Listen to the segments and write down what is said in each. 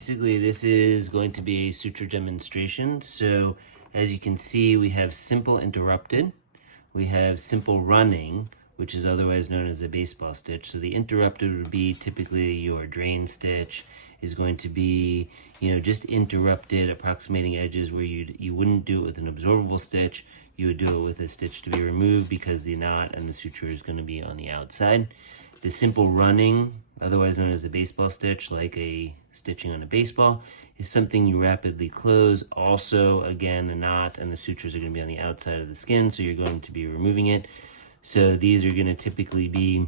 Basically, this is going to be a suture demonstration. So as you can see, we have simple interrupted, we have simple running, which is otherwise known as a baseball stitch. So the interrupted would be typically your drain stitch, is going to be, just interrupted approximating edges where you wouldn't do it with an absorbable stitch. You would do it with a stitch to be removed because the knot and the suture is going to be on the outside. The simple running, otherwise known as a baseball stitch, like a stitching on a baseball, is something you rapidly close. Also, again, the knot and the sutures are going to be on the outside of the skin, so you're going to be removing it. So these are going to typically be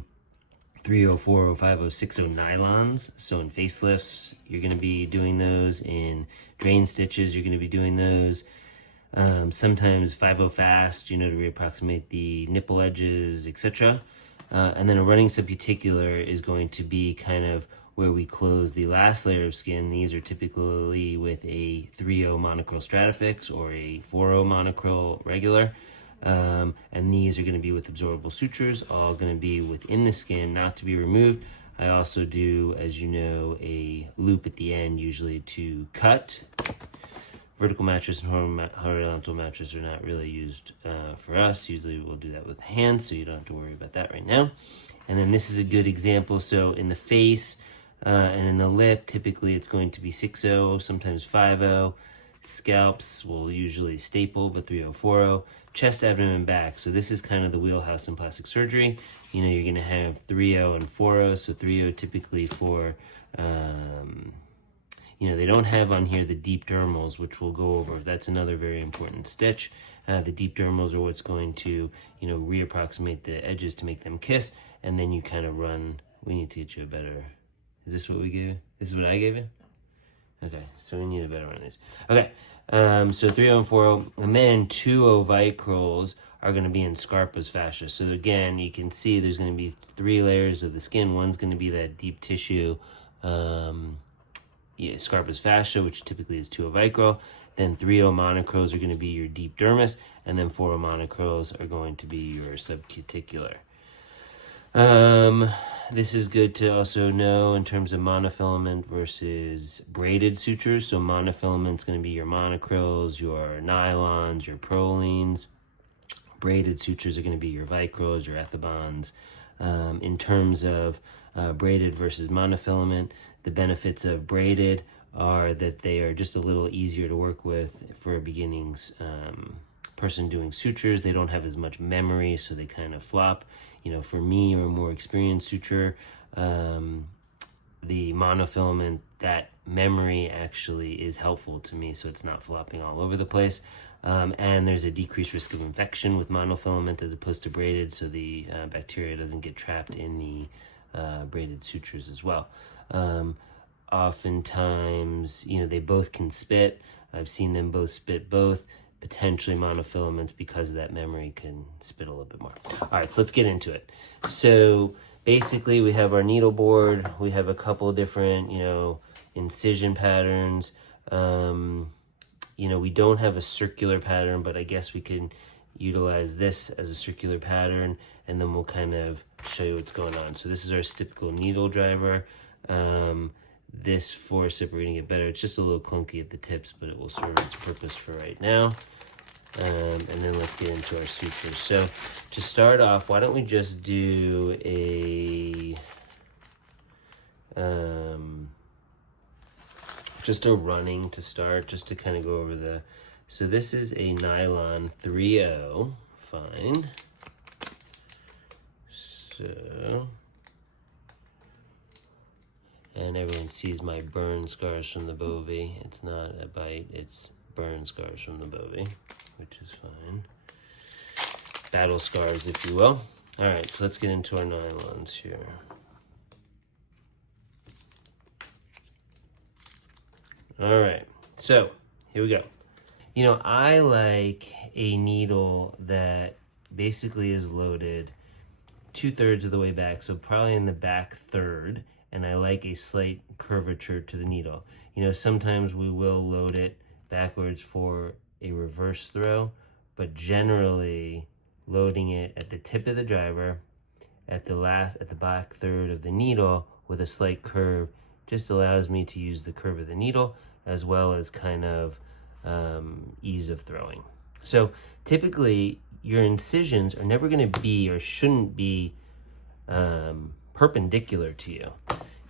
3/0, 4/0, 5/0, 6/0 nylons. So in facelifts, you're going to be doing those. In drain stitches, you're going to be doing those. Sometimes 5/0 fast, to reapproximate the nipple edges, etc. And then a running subcuticular is going to be kind of where we close the last layer of skin. These are typically with a 3/0 monocryl Stratafix or a 4/0 monocryl regular. And these are going to be with absorbable sutures, all going to be within the skin, not to be removed. I also do, as you know, a loop at the end, usually to cut. Vertical mattress and horizontal mattress are not really used for us. Usually we'll do that with hands, so you don't have to worry about that right now. And then this is a good example. So in the face and in the lip, typically it's going to be 6/0, sometimes 5/0. Scalps will usually staple, but 3/0, 4/0. Chest, abdomen, and back. So this is kind of the wheelhouse in plastic surgery. You're going to have 3/0 and 4/0. So 3/0 typically for they don't have on here the deep dermals, which we'll go over. That's another very important stitch. The deep dermals are what's going to, reapproximate the edges to make them kiss, and then you kind of run. We need to get you a better. Is this what we gave you? This is what I gave you? Okay, so we need a better one of these. Okay, so 3/0 and 4/0, and then 2/0 vicryls are going to be in Scarpa's fascia. So again, you can see there's going to be 3 layers of the skin. One's going to be that deep tissue, Scarpa's fascia, which typically is 2/0 vicryl. Then 3/0 monocryls are going to be your deep dermis, and then 4/0 monocryls are going to be your subcuticular. This is good to also know in terms of monofilament versus braided sutures. So monofilament is going to be your monocryls, your nylons, your prolines. Braided sutures are going to be your vicryls, your ethibonds. In terms of braided versus monofilament, the benefits of braided are that they are just a little easier to work with for a beginning person doing sutures. They don't have as much memory, so they kind of flop. For me or a more experienced suture, the monofilament, that memory actually is helpful to me, so it's not flopping all over the place. And there's a decreased risk of infection with monofilament as opposed to braided, so the bacteria doesn't get trapped in the braided sutures as well. Oftentimes, they both can spit. I've seen them both spit both. Potentially monofilaments, because of that memory, can spit a little bit more. All right, so let's get into it. So basically we have our needle board. We have a couple of different, incision patterns. We don't have a circular pattern, but I guess we can utilize this as a circular pattern, and then we'll kind of show you what's going on. So this is our typical needle driver. This forcep, we're gonna get better. It's just a little clunky at the tips, but it will serve its purpose for right now. And then let's get into our sutures. So to start off, why don't we just do just a running to start, just to kind of go over so this is a nylon 3/0, fine. So, and everyone sees my burn scars from the bovie. It's not a bite, it's burn scars from the bovie, which is fine. Battle scars, if you will. All right, so let's get into our nylons here. All right, so here we go. I like a needle that basically is loaded 2/3 of the way back, so probably in the back third, and I like a slight curvature to the needle. Sometimes we will load it backwards for a reverse throw, but generally loading it at the tip of the driver, at the back third of the needle with a slight curve, just allows me to use the curve of the needle as well as kind of ease of throwing. So typically your incisions are never going to be or shouldn't be perpendicular to you.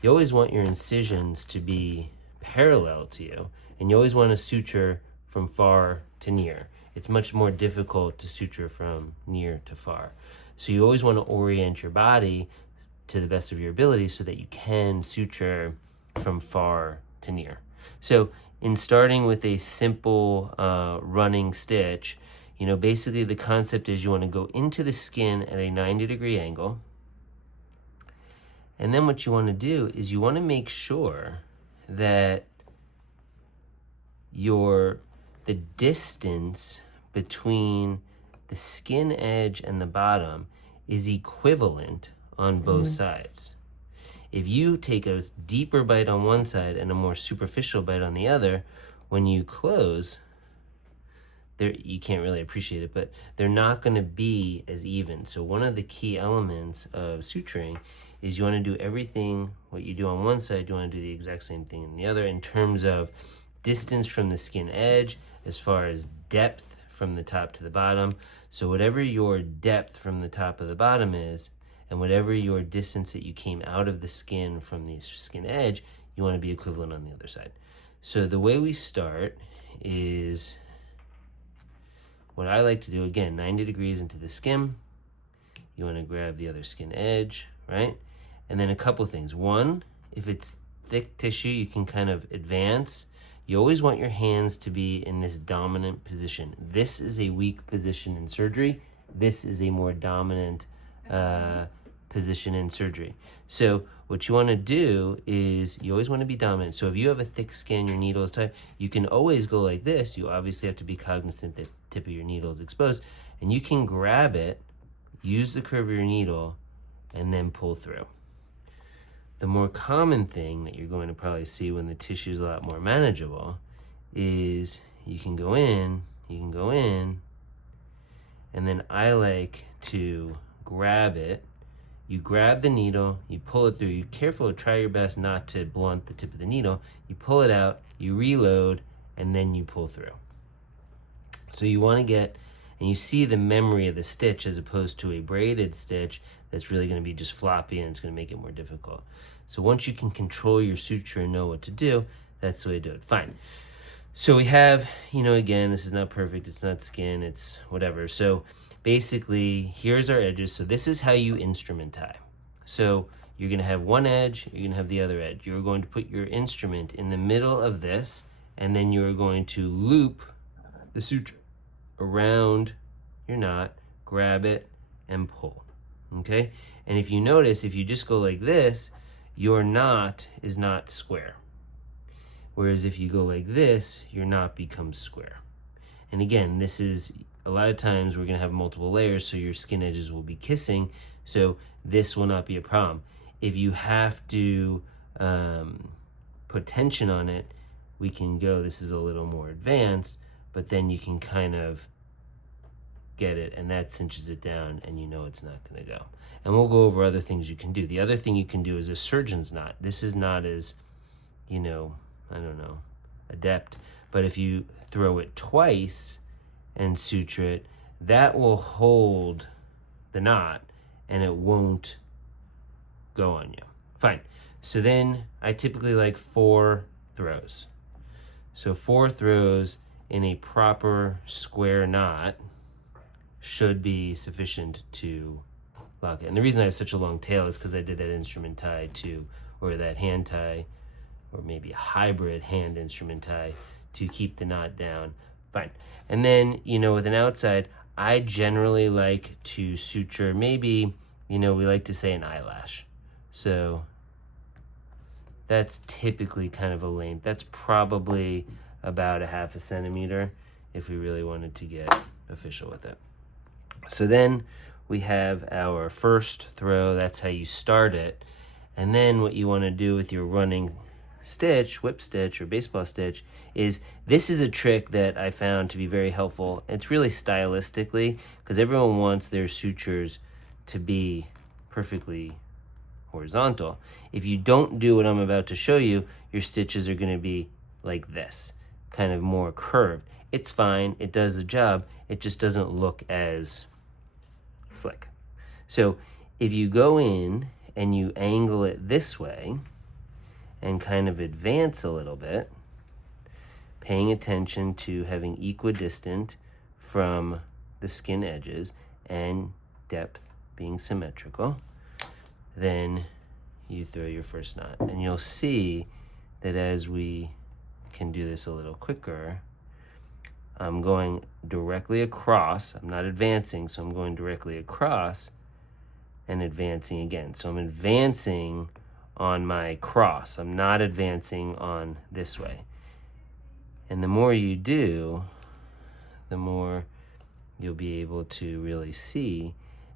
You always want your incisions to be parallel to you, and you always want to suture from far to near. It's much more difficult to suture from near to far. So you always want to orient your body to the best of your ability so that you can suture from far to near. So in starting with a simple running stitch, you know, basically the concept is you want to go into the skin at a 90-degree angle. And then what you want to do is you want to make sure that the distance between the skin edge and the bottom is equivalent on both sides. If you take a deeper bite on one side and a more superficial bite on the other, when you close, you can't really appreciate it, but they're not going to be as even. So one of the key elements of suturing is you want to do everything, what you do on one side, you want to do the exact same thing on the other in terms of distance from the skin edge, as far as depth from the top to the bottom. So whatever your depth from the top of the bottom is, and whatever your distance that you came out of the skin from the skin edge, you want to be equivalent on the other side. So the way we start is, what I like to do, again, 90 degrees into the skin. You want to grab the other skin edge, right? And then a couple things. One, if it's thick tissue, you can kind of advance. You always want your hands to be in this dominant position. This is a weak position in surgery. This is a more dominant position in surgery. So what you want to do is you always want to be dominant. So if you have a thick skin, your needle is tight, you can always go like this. You obviously have to be cognizant that the tip of your needle is exposed, and you can grab it, use the curve of your needle, and then pull through. The more common thing that you're going to probably see when the tissue is a lot more manageable is you can go in, and then I like to grab it. You grab the needle, you pull it through. You're careful to try your best not to blunt the tip of the needle. You pull it out, you reload, and then you pull through. So you want to get, and you see the memory of the stitch as opposed to a braided stitch that's really going to be just floppy and it's going to make it more difficult. So once you can control your suture and know what to do, that's the way to do it. Fine. So we have, again, this is not perfect. It's not skin. It's whatever. So basically, here's our edges. So this is how you instrument tie. So you're going to have one edge. You're going to have the other edge. You're going to put your instrument in the middle of this, and then you're going to loop the suture around your knot, grab it, and pull. Okay? And if you notice, if you just go like this, your knot is not square. Whereas if you go like this, your knot becomes square. And again, this is, a lot of times we're going to have multiple layers, so your skin edges will be kissing, so this will not be a problem. If you have to put tension on it, we can go, this is a little more advanced, but then you can kind of get it, and that cinches it down, and you know it's not going to go. And we'll go over other things you can do. The other thing you can do is a surgeon's knot. This is not as, adept, but if you throw it twice and suture it, that will hold the knot and it won't go on you. Fine. So then I typically like 4 throws. So 4 throws in a proper square knot should be sufficient to lock it. And the reason I have such a long tail is because I did that instrument tie too, or that hand tie, or maybe a hybrid hand instrument tie to keep the knot down. Fine. And then, with an outside, I generally like to suture maybe, we like to say an eyelash. So that's typically kind of a length. That's probably about a 1/2 centimeter if we really wanted to get official with it. So then we have our first throw. That's how you start it. And then what you want to do with your running stitch, whip stitch or baseball stitch, is this is a trick that I found to be very helpful. It's really stylistically, because everyone wants their sutures to be perfectly horizontal. If you don't do what I'm about to show you, your stitches are going to be like this, kind of more curved. It's fine, it does the job, it just doesn't look as slick. So if you go in and you angle it this way and kind of advance a little bit, paying attention to having equidistant from the skin edges and depth being symmetrical, then you throw your first knot. And you'll see that as we can do this a little quicker, I'm going directly across. I'm not advancing, so I'm going directly across and advancing again. So I'm advancing on my cross. I'm not advancing on this way. And the more you do, the more you'll be able to really see.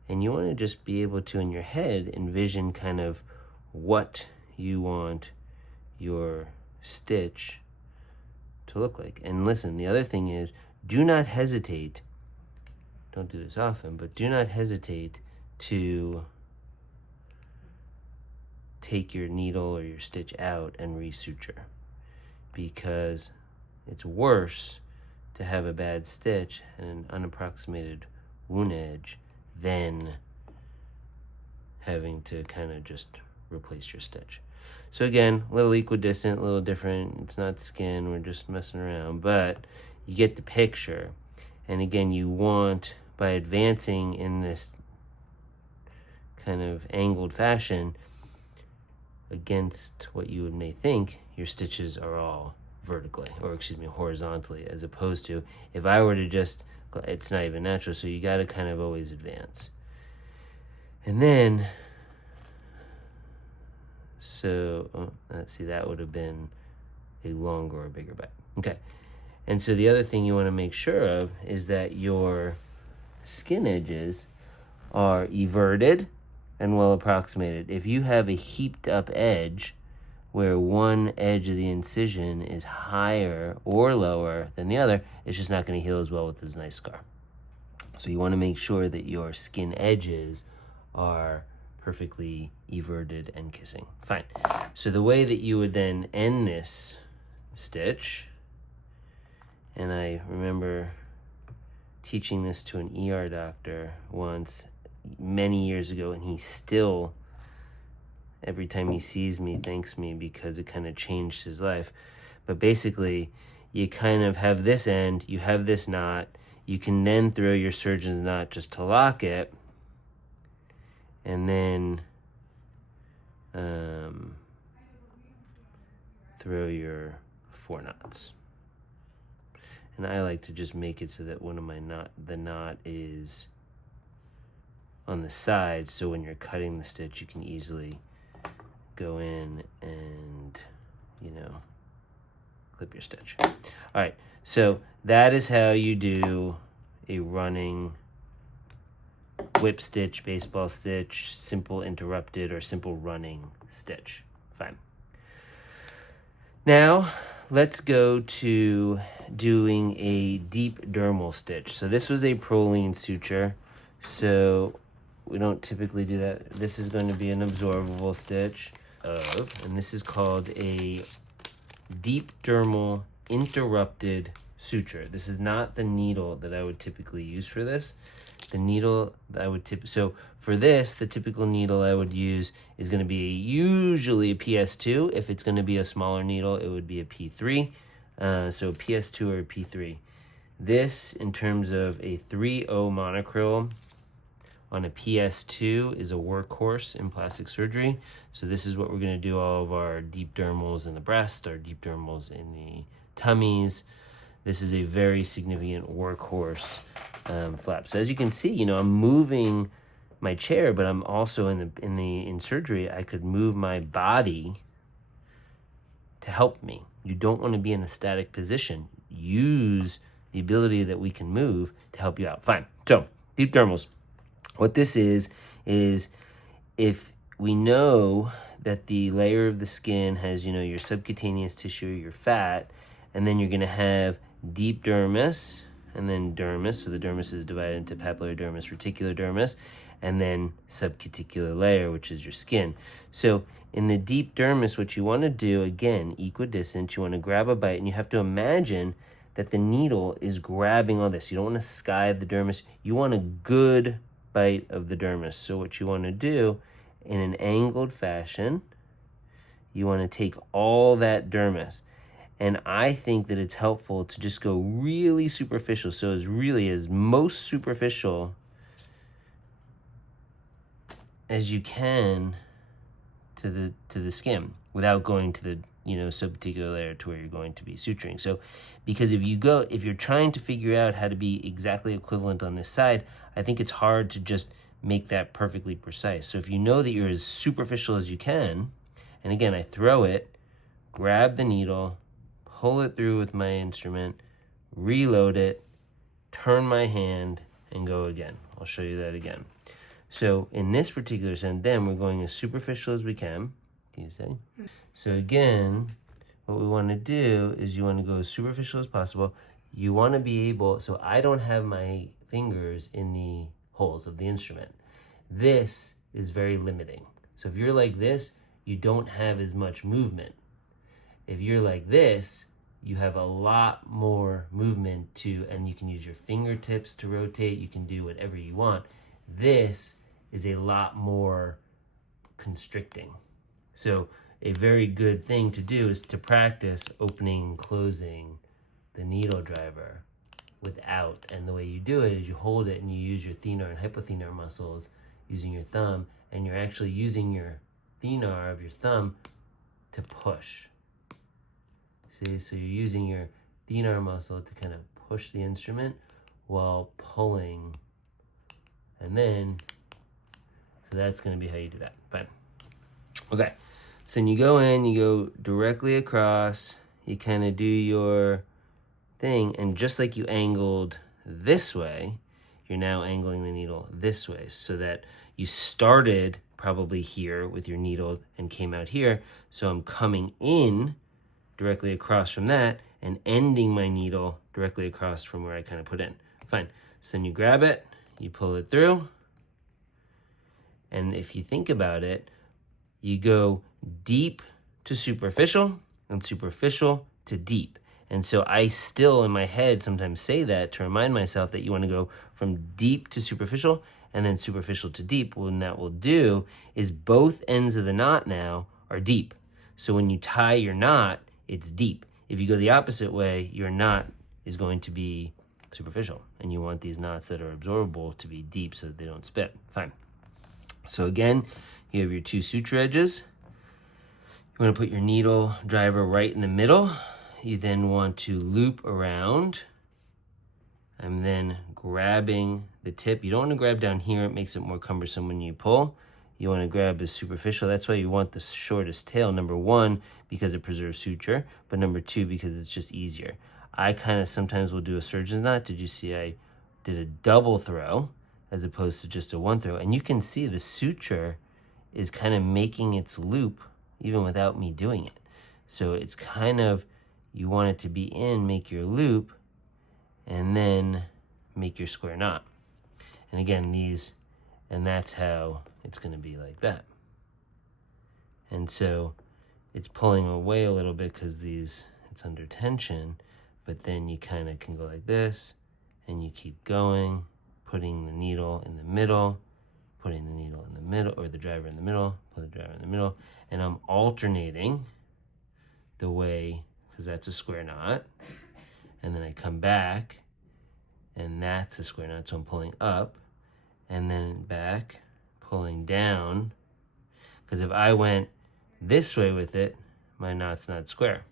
And you want to just be able to, in your head, envision kind of what you want your stitch to look like. And listen, the other thing is, do not hesitate, don't do this often, but do not hesitate to take your needle or your stitch out and resuture, because it's worse to have a bad stitch and an unapproximated wound edge than having to kind of just replace your stitch. So again, a little equidistant, a little different. It's not skin, we're just messing around, but you get the picture. And again, you want, by advancing in this kind of angled fashion against what you may think, your stitches are all vertically, or excuse me, horizontally, as opposed to if I were to just, it's not even natural, so you got to kind of always advance. And then, so, let's see, that would have been a longer or bigger bite. Okay. And so the other thing you want to make sure of is that your skin edges are everted and well approximated. If you have a heaped up edge where one edge of the incision is higher or lower than the other, it's just not going to heal as well with this nice scar. So you want to make sure that your skin edges are perfectly everted and kissing. Fine. So the way that you would then end this stitch, and I remember teaching this to an ER doctor once many years ago, and he still, every time he sees me, thanks me, because it kind of changed his life. But basically, you kind of have this end, you have this knot, you can then throw your surgeon's knot just to lock it, and then throw your 4 knots. And I like to just make it so that one of my the knot is on the side, so when you're cutting the stitch, you can easily go in and, you know, clip your stitch. All right, so that is how you do a running whip stitch, baseball stitch, simple interrupted, or simple running stitch. Fine. Now, let's go to doing a deep dermal stitch. So this was a proline suture, so we don't typically do that. This is going to be an absorbable stitch and this is called a deep dermal interrupted suture. This is not the needle that I would typically use for this. The needle that I would so for this, the typical needle I would use is going to be usually a PS2. If it's going to be a smaller needle, it would be a P3. So PS2 or a P3. This, in terms of a 3.0 monocryl on a PS2, is a workhorse in plastic surgery. So this is what we're going to do all of our deep dermals in the breast, our deep dermals in the tummies. This is a very significant workhorse flap. So as you can see, you know, I'm moving my chair, but I'm also in surgery, I could move my body to help me. You don't want to be in a static position. Use the ability that we can move to help you out. Fine. So deep dermals. What this is if we know that the layer of the skin has, you know, your subcutaneous tissue, your fat, and then you're going to have deep dermis and then dermis. So the dermis is divided into papillary dermis, reticular dermis, and then subcuticular layer, which is your skin. So in the deep dermis, what you want to do, again, equidistant, you want to grab a bite, and you have to imagine that the needle is grabbing all this. You don't want to sky the dermis. You want a good bite of the dermis. So what you want to do, in an angled fashion, you want to take all that dermis. And I think that it's helpful to just go really superficial. So it's really as most superficial as you can to the skin without going to the subcuticular layer to where you're going to be suturing. So because if you're trying to figure out how to be exactly equivalent on this side, I think it's hard to just make that perfectly precise. So if you know that you're as superficial as you can, and again, I throw it, grab the needle, pull it through with my instrument, reload it, turn my hand, and go again. I'll show you that again. So in this particular sense, then we're going as superficial as we can. Can you say? So again, what we want to do is you want to go as superficial as possible. You want to be able, so I don't have my fingers in the holes of the instrument. This is very limiting. So if you're like this, you don't have as much movement. If you're like this, you have a lot more movement and you can use your fingertips to rotate. You can do whatever you want. This is a lot more constricting. So a very good thing to do is to practice opening and closing the needle driver without. And the way you do it is you hold it and you use your thenar and hypothenar muscles using your thumb, and you're actually using your thenar of your thumb to push. See, so you're using your thenar muscle to kind of push the instrument while pulling. And then, so that's going to be how you do that. Fine. Okay. So then you go in, you go directly across, you kind of do your thing, and just like you angled this way, you're now angling the needle this way, so that you started probably here with your needle and came out here. So I'm coming in directly across from that and ending my needle directly across from where I kind of put in. Fine. So then you grab it, you pull it through, and if you think about it, you go deep to superficial and superficial to deep. And so I still in my head sometimes say that to remind myself that you want to go from deep to superficial and then superficial to deep. What that will do is both ends of the knot now are deep. So when you tie your knot, it's deep. If you go the opposite way, your knot is going to be superficial, and you want these knots that are absorbable to be deep so that they don't spit. Fine. So again, you have your two suture edges. You want to put your needle driver right in the middle. You then want to loop around. I'm then grabbing the tip. You don't want to grab down here. It makes it more cumbersome when you pull. You want to grab as superficial. That's why you want the shortest tail. Number one, because it preserves suture, but number two, because it's just easier. I kind of sometimes will do a surgeon's knot. Did you see I did a double throw as opposed to just a one throw? And you can see the suture is kind of making its loop even without me doing it. So it's kind of, you want it to be in, make your loop, and then make your square knot. And again, and that's how it's going to be like that. And so it's pulling away a little bit because it's under tension, but then you kind of can go like this, and you keep going, putting the needle in the middle, putting the needle in the middle, or the driver in the middle, put the driver in the middle, and I'm alternating the way, because that's a square knot, and then I come back, and that's a square knot, so I'm pulling up, and then back, pulling down, because if I went this way with it, my knot's not square.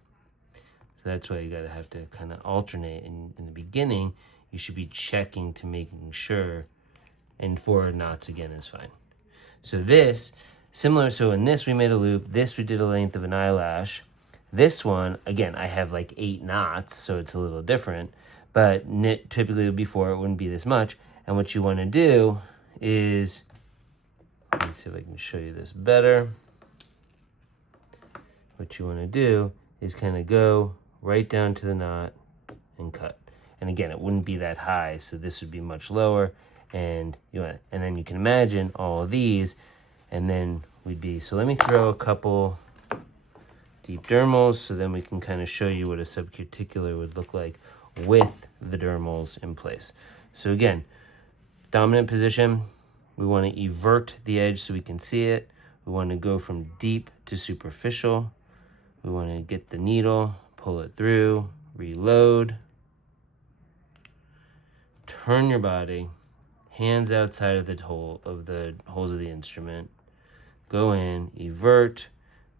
So that's why you gotta have to kind of alternate. In the beginning, you should be checking to making sure, and 4 knots again is fine. So this, similar, so in this we made a loop, this we did a length of an eyelash. This one, again, I have like 8 knots, so it's a little different, but typically it would be 4, it wouldn't be this much. And what you wanna do is, let me see if I can show you this better. What you wanna do is kind of go right down to the knot and cut. And again, it wouldn't be that high, so this would be much lower, and and then you can imagine all of these, and then we'd be, so let me throw a couple deep dermals so then we can kind of show you what a subcuticular would look like with the dermals in place. So again, dominant position, we want to evert the edge so we can see it. We want to go from deep to superficial. We want to get the needle, pull it through, reload, turn your body, hands outside of the holes of the instrument, go in, evert,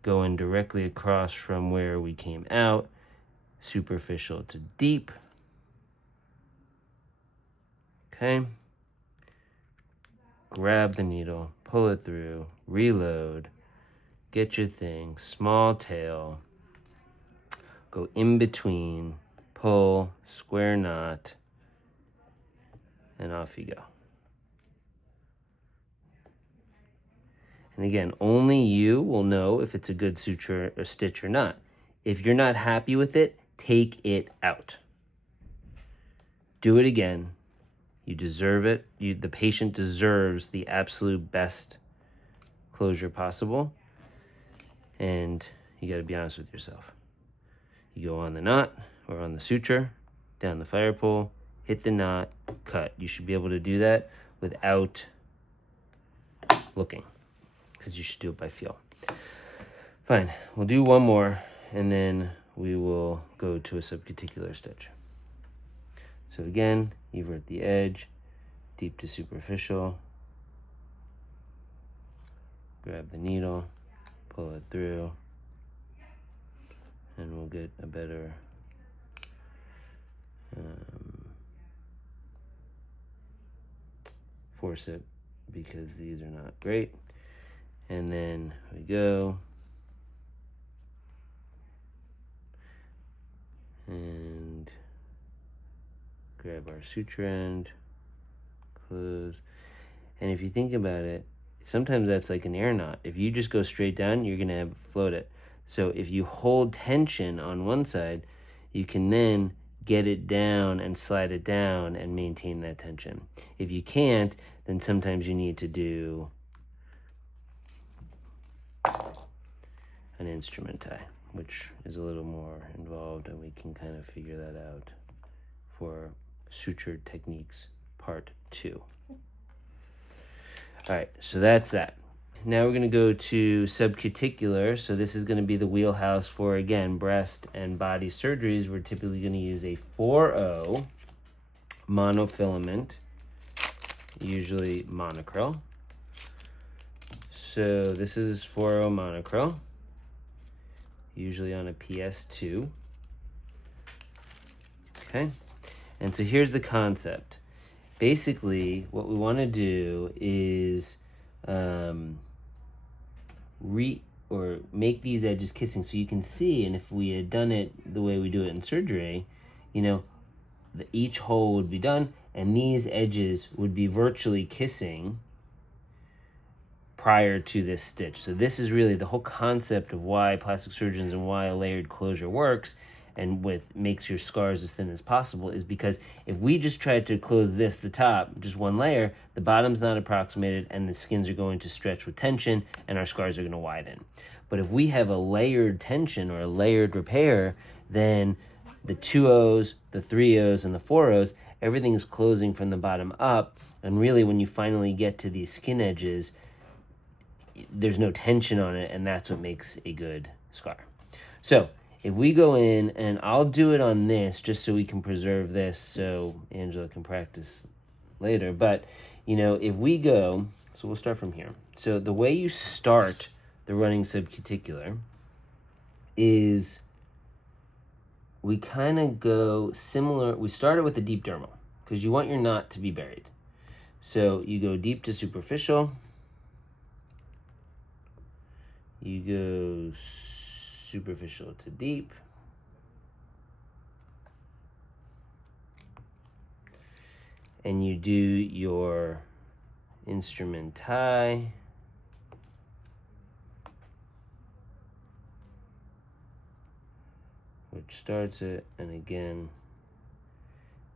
go in directly across from where we came out, superficial to deep. Okay. Grab the needle, pull it through, reload, get your thing, small tail, go in between, pull, square knot, and off you go. And again, only you will know if it's a good suture or stitch or not. If you're not happy with it, take it out. Do it again. You deserve it. The patient deserves the absolute best closure possible. And you got to be honest with yourself. You go on the knot or on the suture, down the fire pole, hit the knot, cut. You should be able to do that without looking, because you should do it by feel. Fine, we'll do one more, and then we will go to a subcuticular stitch. So again, evert the edge, deep to superficial, grab the needle, pull it through, and we'll get a better forcep, because these are not great. And then we go and grab our suture end, close. And if you think about it, sometimes that's like an air knot. If you just go straight down, you're gonna float it. So if you hold tension on one side, you can then get it down and slide it down and maintain that tension. If you can't, then sometimes you need to do an instrument tie, which is a little more involved, and we can kind of figure that out for suture techniques part 2. All right, so that's that. Now we're going to go to subcuticular. So this is going to be the wheelhouse for, again, breast and body surgeries. We're typically going to use a 4-0 monofilament, usually monocryl. So this is 4-0 monocryl, usually on a PS2. Okay, and so here's the concept. Basically, what we want to do is make these edges kissing, so you can see. And if we had done it the way we do it in surgery, each hole would be done, and these edges would be virtually kissing prior to this stitch. So this is really the whole concept of why plastic surgeons and why a layered closure works and makes your scars as thin as possible, is because if we just tried to close the top, just one layer, the bottom's not approximated and the skins are going to stretch with tension and our scars are going to widen. But if we have a layered tension or a layered repair, then the 2-0s, the 3-0s, and the 4-0s, everything is closing from the bottom up. And really, when you finally get to these skin edges, there's no tension on it, and that's what makes a good scar. So if we go in, and I'll do it on this just so we can preserve this so Angela can practice later. But, if we go, so we'll start from here. So the way you start the running subcuticular is we kind of go similar. We start it with a deep dermal because you want your knot to be buried. So you go deep to superficial. You go superficial to deep. And you do your instrument tie. Which starts it, and again,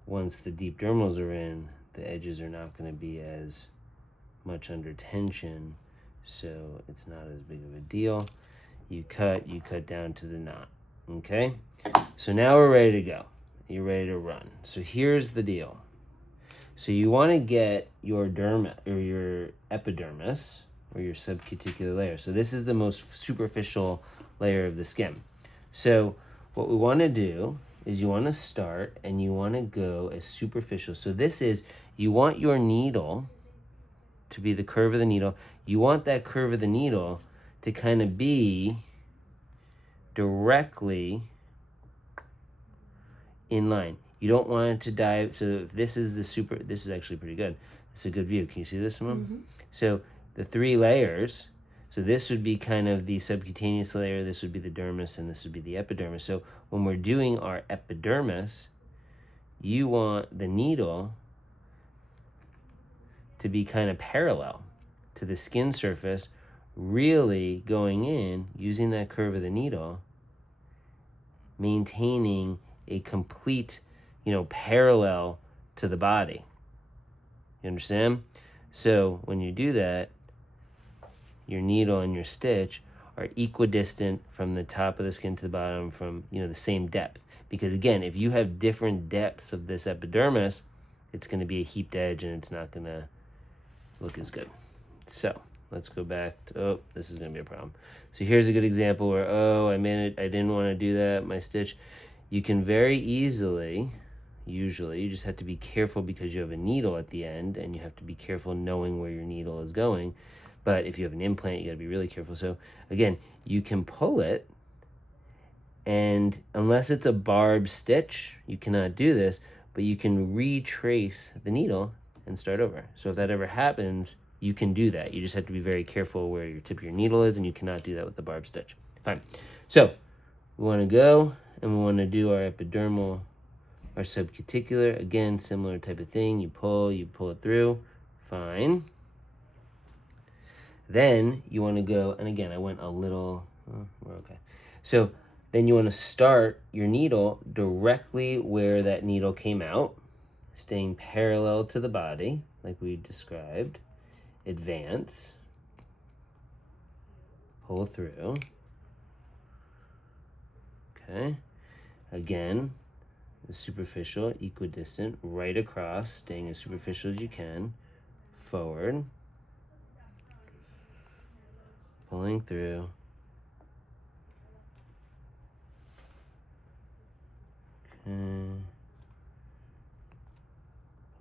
once the deep dermals are in, the edges are not going to be as much under tension, so it's not as big of a deal. You cut down to the knot. Okay, so now we're ready to go. You're ready to run. So here's the deal. So you want to get your derma or your epidermis or your subcuticular layer. So this is the most superficial layer of the skin. So what we want to do is you want to start and you want to go as superficial. So this is, you want your needle to be the curve of the needle. You want that curve of the needle to kind of be directly in line. You don't want it to dive. So if this is this is actually pretty good. It's a good view. Can you see this, Simone? Mm-hmm. So the 3 layers, so this would be kind of the subcutaneous layer, this would be the dermis, and this would be the epidermis. So when we're doing our epidermis, you want the needle to be kind of parallel to the skin surface, really going in, using that curve of the needle, maintaining a complete, parallel to the body. You understand? So when you do that, your needle and your stitch are equidistant from the top of the skin to the bottom, from the same depth. Because again, if you have different depths of this epidermis, it's going to be a heaped edge and it's not going to look as good. So let's go back to, this is going to be a problem. So here's a good example where, I didn't want to do that, my stitch. You can very easily, usually, you just have to be careful because you have a needle at the end and you have to be careful knowing where your needle is going. But if you have an implant, you got to be really careful. So again, you can pull it, and unless it's a barbed stitch, you cannot do this, but you can retrace the needle and start over. So if that ever happens, you can do that. You just have to be very careful where your tip of your needle is, and you cannot do that with the barbed stitch. Fine. So we want to go and we want to do our epidermal, our subcuticular. Again, similar type of thing. You pull it through. Fine. Then you want to go, and again, I went a little, we're okay. So then you want to start your needle directly where that needle came out, staying parallel to the body, like we described. Advance, pull through. Okay. Again, the superficial, equidistant, right across, staying as superficial as you can. Forward. Pulling through. Okay.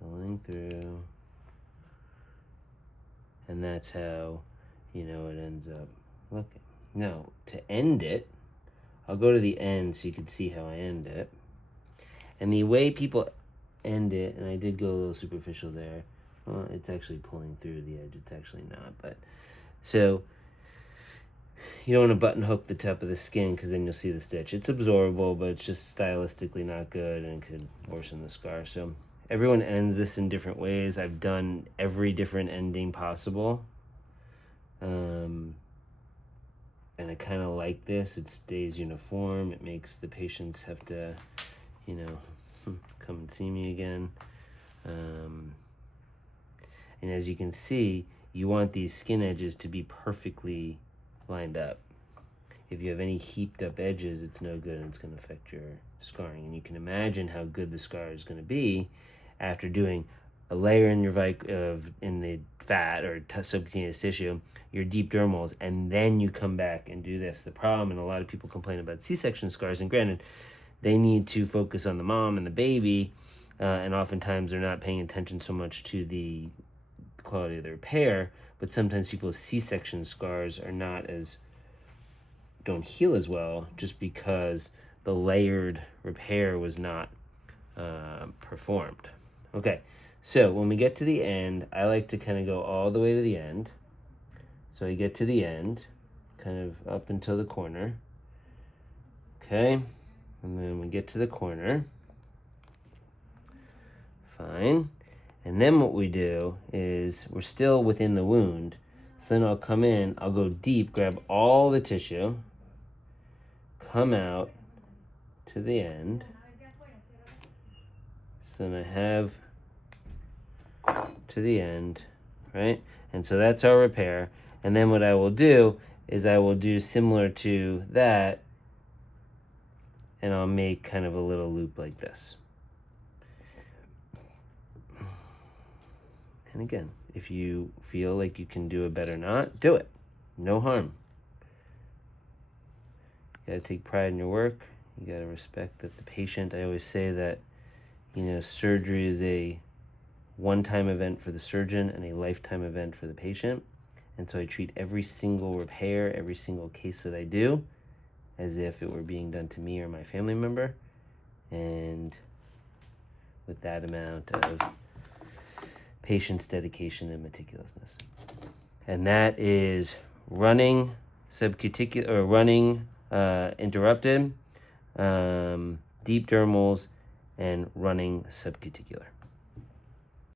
Pulling through. And that's how, it ends up looking. Now, to end it, I'll go to the end so you can see how I end it. And the way people end it, and I did go a little superficial there. Well, it's actually pulling through the edge. It's actually not. But so you don't want to button hook the top of the skin because then you'll see the stitch. It's absorbable, but it's just stylistically not good and could worsen the scar. So everyone ends this in different ways. I've done every different ending possible. And I kind of like this. It stays uniform. It makes the patients have to, come and see me again. And as you can see, you want these skin edges to be perfectly lined up. If you have any heaped up edges, it's no good and it's going to affect your scarring. And you can imagine how good the scar is going to be after doing a layer in your in the fat or subcutaneous tissue, your deep dermals, and then you come back and do this. The problem, and a lot of people complain about C-section scars, and granted, they need to focus on the mom and the baby, and oftentimes they're not paying attention so much to the quality of the repair, but sometimes people's C-section scars don't heal as well just because the layered repair was not performed. Okay, so when we get to the end, I like to kind of go all the way to the end. So I get to the end, kind of up until the corner. Okay, and then we get to the corner. Fine. And then what we do is we're still within the wound. So then I'll come in, I'll go deep, grab all the tissue, come out to the end. So then I have to the end, right? And so that's our repair. And then what I will do is I will do similar to that, and I'll make kind of a little loop like this. And again, if you feel like you can do a better knot, do it. No harm. You gotta take pride in your work. You gotta respect that the patient, I always say that, you know, surgery is a one-time event for the surgeon and a lifetime event for the patient. And so I treat every single repair, every single case that I do as if it were being done to me or my family member, and with that amount of patience, dedication, and meticulousness. And that is running subcuticular, or running interrupted, deep dermals, and running subcuticular.